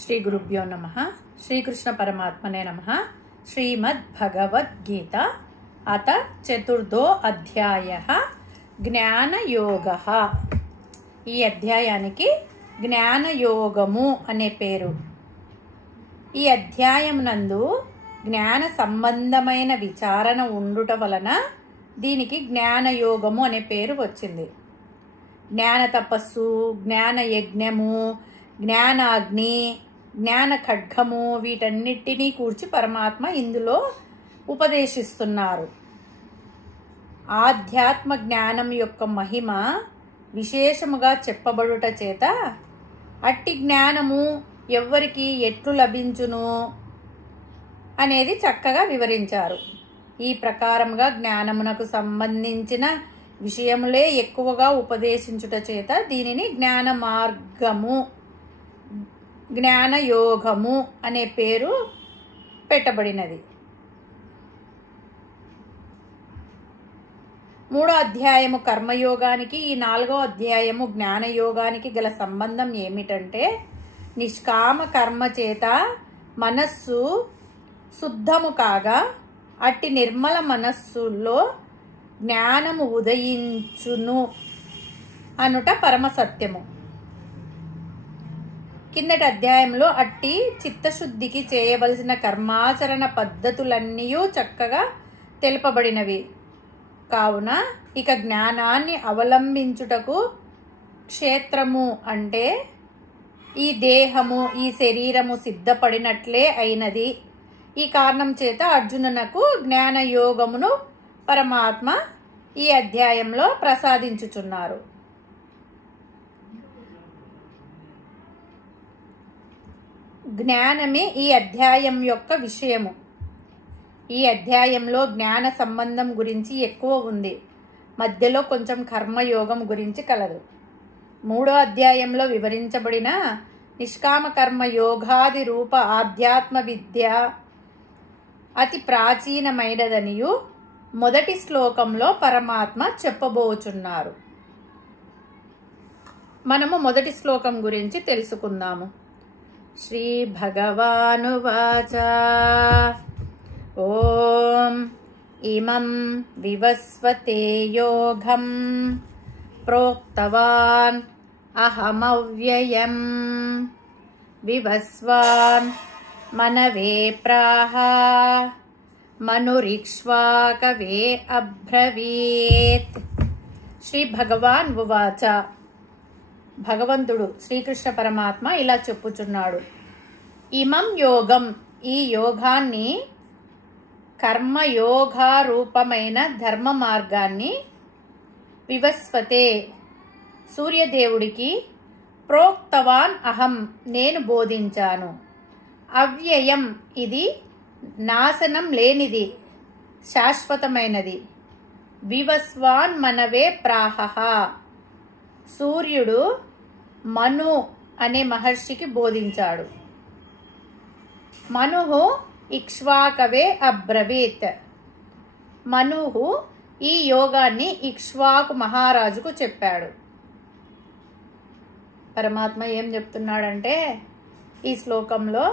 శ్రీ గురుభ్యో నమః. శ్రీకృష్ణ పరమాత్మనే నమః. శ్రీమద్భగవద్గీత అత చతుర్థో అధ్యాయః జ్ఞానయోగః. ఈ అధ్యాయానికి జ్ఞానయోగము అనే పేరు. ఈ అధ్యాయం నందు జ్ఞాన సంబంధమైన విచారణ ఉండుట వలన దీనికి జ్ఞానయోగము అనే పేరు వచ్చింది. జ్ఞాన తపస్సు, జ్ఞాన యజ్ఞము, జ్ఞానాగ్ని, జ్ఞాన ఖడ్గము వీటన్నిటినీ కూర్చి పరమాత్మ ఇందులో ఉపదేశిస్తున్నారు. ఆధ్యాత్మ జ్ఞానం యొక్క మహిమ విశేషముగా చెప్పబడుట చేత అట్టి జ్ఞానము ఎవ్వరికి ఎట్లు లభించును అనేది చక్కగా వివరించారు. ఈ ప్రకారముగా జ్ఞానమునకు సంబంధించిన విషయములే ఎక్కువగా ఉపదేశించుట చేత దీనిని జ్ఞాన మార్గము, జ్ఞానయోగము అనే పేరు పెట్టబడినది. 3వ అధ్యాయము కర్మయోగానికి, ఈ 4వ అధ్యాయము జ్ఞానయోగానికి గల సంబంధం ఏమిటంటే, నిష్కామ కర్మ చేత మనస్సు శుద్ధము కాగా అట్టి నిర్మల మనస్సులో జ్ఞానము ఉదయించును అనుట పరమ సత్యము. కిందటి అధ్యాయంలో అట్టి చిత్తశుద్ధికి చేయవలసిన కర్మాచరణ పద్ధతులన్నీ చక్కగా తెలుపబడినవి. కావున ఇక జ్ఞానాన్ని అవలంబించుటకు క్షేత్రము అంటే ఈ దేహము, ఈ శరీరము సిద్ధపడినట్లే అయినది. ఈ కారణం చేత అర్జునునకు జ్ఞానయోగమును పరమాత్మ ఈ అధ్యాయంలో ప్రసాదించుచున్నారు. జ్ఞానమే ఈ అధ్యాయం యొక్క విషయము. ఈ అధ్యాయంలో జ్ఞాన సంబంధం గురించి ఎక్కువ ఉంది. మధ్యలో కొంచెం కర్మయోగం గురించి కలదు. 3వ అధ్యాయంలో వివరించబడిన నిష్కామ కర్మ యోగాది రూప ఆధ్యాత్మ విద్య అతి ప్రాచీనమైనదనియు మొదటి శ్లోకంలో పరమాత్మ చెప్పబోచున్నారు. మనము మొదటి శ్లోకం గురించి తెలుసుకుందాము. శ్రీ భగవానువాచ ఓం ఇమం వివస్వతే యోగం ప్రోక్తవాన్ అహమవ్యయం వివస్వాన్ మనవే ప్రాహ మనురిక్ష్వాకవే అబ్రవీత్. శ్రీ భగవాన్ ఉవాచ. భగవంతుడు శ్రీకృష్ణ పరమాత్మ ఇలా చెప్పుచున్నాడు. ఇమం యోగం, ఈ యోగాన్ని, కర్మయోగారూపమైన ధర్మ మార్గాన్ని, వివస్వతే సూర్యదేవుడికి, ప్రోక్తవాన్ అహం నేను బోధించాను, అవ్యయం ఇది నాశనం లేనిది, శాశ్వతమైనది, వివస్వాన్ మనవే ప్రాహ సూర్యుడు మను అనే మహర్షికి బోధించాడు. మనుహు ఇక్ష్వాకవే అబ్రవీత్. మనుహు ఈ యోగాన్ని ఇక్ష్వాకు మహారాజుకు చెప్పాడు. పరమాత్మ ఏం చెప్తున్నాడంటే ఈ శ్లోకంలో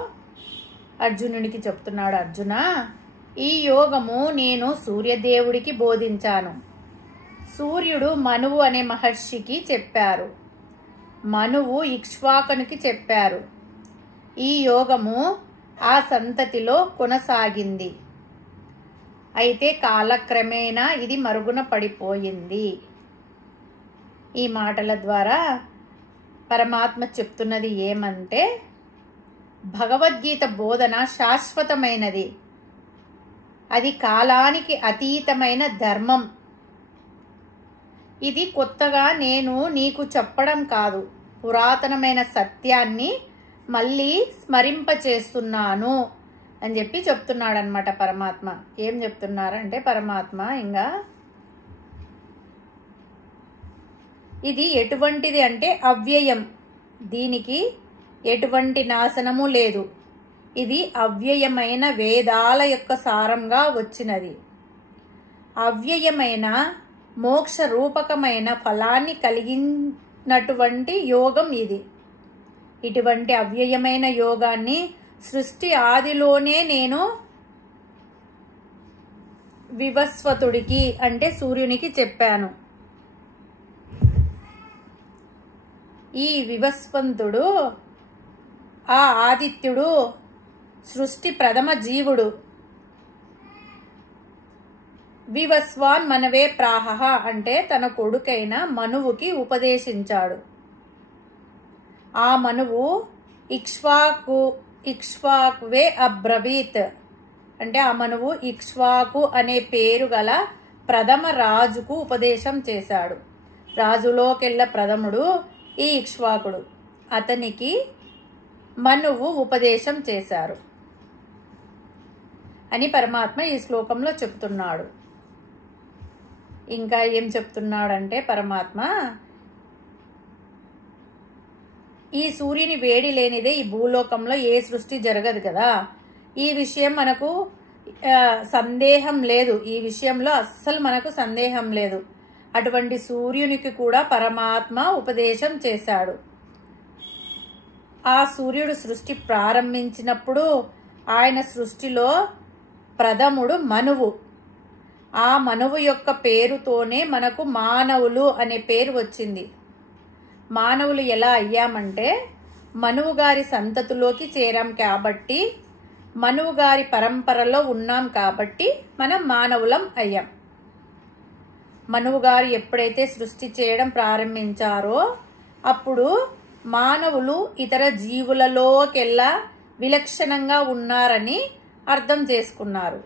అర్జునునికి చెప్తున్నాడు. అర్జున, ఈ యోగము నేను సూర్యదేవుడికి బోధించాను. సూర్యుడు మనువు అనే మహర్షికి చెప్పారు. మనువు ఇక్ష్వాకునికి చెప్పారు. ఈ యోగము ఆ సంతతిలో కొనసాగింది. అయితే కాలక్రమేణా ఇది మరుగున పడిపోయింది. ఈ మాటల ద్వారా పరమాత్మ చెప్తున్నది ఏమంటే, భగవద్గీత బోధన శాశ్వతమైనది. అది కాలానికి అతీతమైన ధర్మం. ఇది కొత్తగా నేను నీకు చెప్పడం కాదు, పురాతనమైన సత్యాన్ని మళ్ళీ స్మరింపచేస్తున్నాను అని చెప్పి చెప్తున్నాడు అనమాట పరమాత్మ. ఏం చెప్తున్నారంటే పరమాత్మ ఇంకా ఇది ఎటువంటిది అంటే అవ్యయం. దీనికి ఎటువంటి నాశనము లేదు. ఇది అవ్యయమైన వేదాల యొక్క సారంగా వచ్చినది. అవ్యయమైన మోక్ష రూపకమైన ఫలాన్ని కలిగినటువంటి యోగం ఇది. ఇటువంటి అవ్యయమైన యోగాన్ని సృష్టి ఆదిలోనే నేను వివస్వతుడికి అంటే సూర్యునికి చెప్పాను. ఈ వివస్వంతుడు ఆ ఆదిత్యుడు సృష్టి ప్రథమ జీవుడు. వివస్వాన్ మనవే ప్రాహ అంటే తన కొడుకైన మనువుకి ఉపదేశించాడు. ఆ మనువు ఇక్ష్వాకువే అబ్రవీత్ అంటే ఆ మనువు ఇక్ష్వాకు అనే పేరు గల ప్రథమ రాజుకు ఉపదేశం చేశాడు. రాజులోకెల్ల ప్రథముడు ఈ ఇక్ష్వాకుడు. అతనికి మనువు ఉపదేశం చేశారు అని పరమాత్మ ఈ శ్లోకంలో చెప్తున్నాడు. ఇంకా ఏం చెప్తున్నాడంటే పరమాత్మ, ఈ సూర్యుని వేడి లేనిదే ఈ భూలోకంలో ఏ సృష్టి జరగదు కదా. ఈ విషయం మనకు సందేహం లేదు. ఈ విషయంలో అస్సలు మనకు సందేహం లేదు. అటువంటి సూర్యునికి కూడా పరమాత్మ ఉపదేశం చేశాడు. ఆ సూర్యుడు సృష్టి ప్రారంభించినప్పుడు ఆయన సృష్టిలో ప్రథముడు మనువు. ఆ మనువు యొక్క పేరుతోనే మనకు మానవులు అనే పేరు వచ్చింది. మానవులు ఎలా అయ్యామంటే మనువు గారి సంతతిలోకి చేరాం కాబట్టి, మనువు గారి పరంపరలో ఉన్నాం కాబట్టి మనం మానవులం అయ్యాం. మనువు గారు ఎప్పుడైతే సృష్టి చేయడం ప్రారంభించారో అప్పుడు మానవులు ఇతర జీవులలోకెల్లా విలక్షణంగా ఉన్నారని అర్థం చేసుకున్నారు.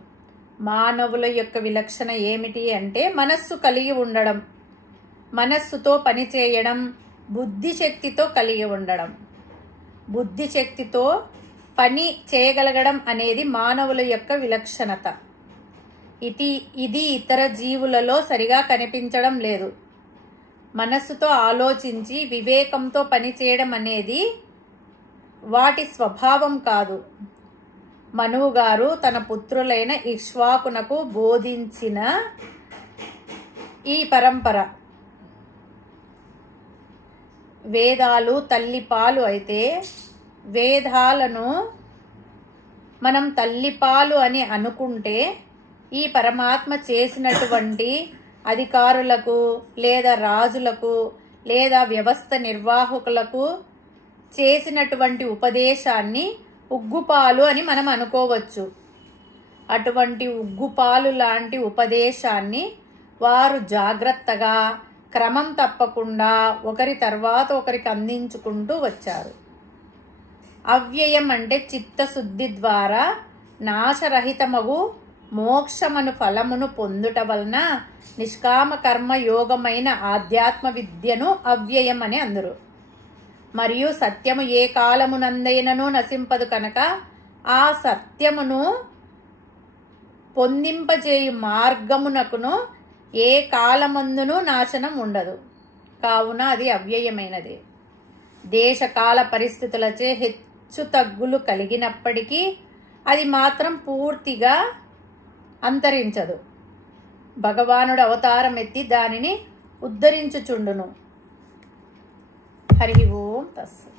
మానవుల యొక్క విలక్షణ ఏమిటి అంటే మనస్సు కలిగి ఉండడం, మనస్సుతో పని చేయడం, బుద్ధి శక్తితో కలిగి ఉండడం. బుద్ధి శక్తితో పని చేయగలగడం అనేది మానవుల యొక్క విలక్షణత. ఇది ఇతర జీవులలో సరిగా కనిపించడం లేదు. మనస్సుతో ఆలోచించి వివేకంతో పనిచేయడం అనేది వాటి స్వభావం కాదు. మనువు గారు తన పుత్రులైన ఇక్ష్వాకునకు బోధించిన ఈ పరంపర. వేదాలు తల్లిపాలు అయితే వేదాలను మనం తల్లిపాలు అని అనుకుంటే ఈ పరమాత్మ చేసినటువంటి అధికారులకు లేదా రాజులకు లేదా వ్యవస్థ నిర్వాహకులకు చేసినటువంటి ఉపదేశాన్ని ఉగ్గుపాలు అని మనం అనుకోవచ్చు. అటువంటి ఉగ్గుపాలు లాంటి ఉపదేశాన్ని వారు జాగ్రత్తగా క్రమం తప్పకుండా ఒకరి తర్వాత ఒకరికి అందించుకుంటూ వచ్చారు. అవ్యయం అంటే చిత్తశుద్ధి ద్వారా నాశరహితమగు మోక్షమను ఫలమును పొందుట వలన నిష్కామ కర్మ యోగమైన ఆధ్యాత్మ విద్యను అవ్యయం అని అందరు. మరియు సత్యము ఏ కాలమునందైనను నశింపదు కనుక ఆ సత్యమును పొందింపజేయు మార్గమునకును ఏ కాలమందును నాశనం ఉండదు. కావున అది అవ్యయమైనది. దేశకాల పరిస్థితులచే హెచ్చు తగ్గులు కలిగినప్పటికీ అది మాత్రం పూర్తిగా అంతరించదు. భగవానుడు అవతారం ఎత్తి దానిని ఉద్ధరించుచుండును. హరి ఓం తస్సత్.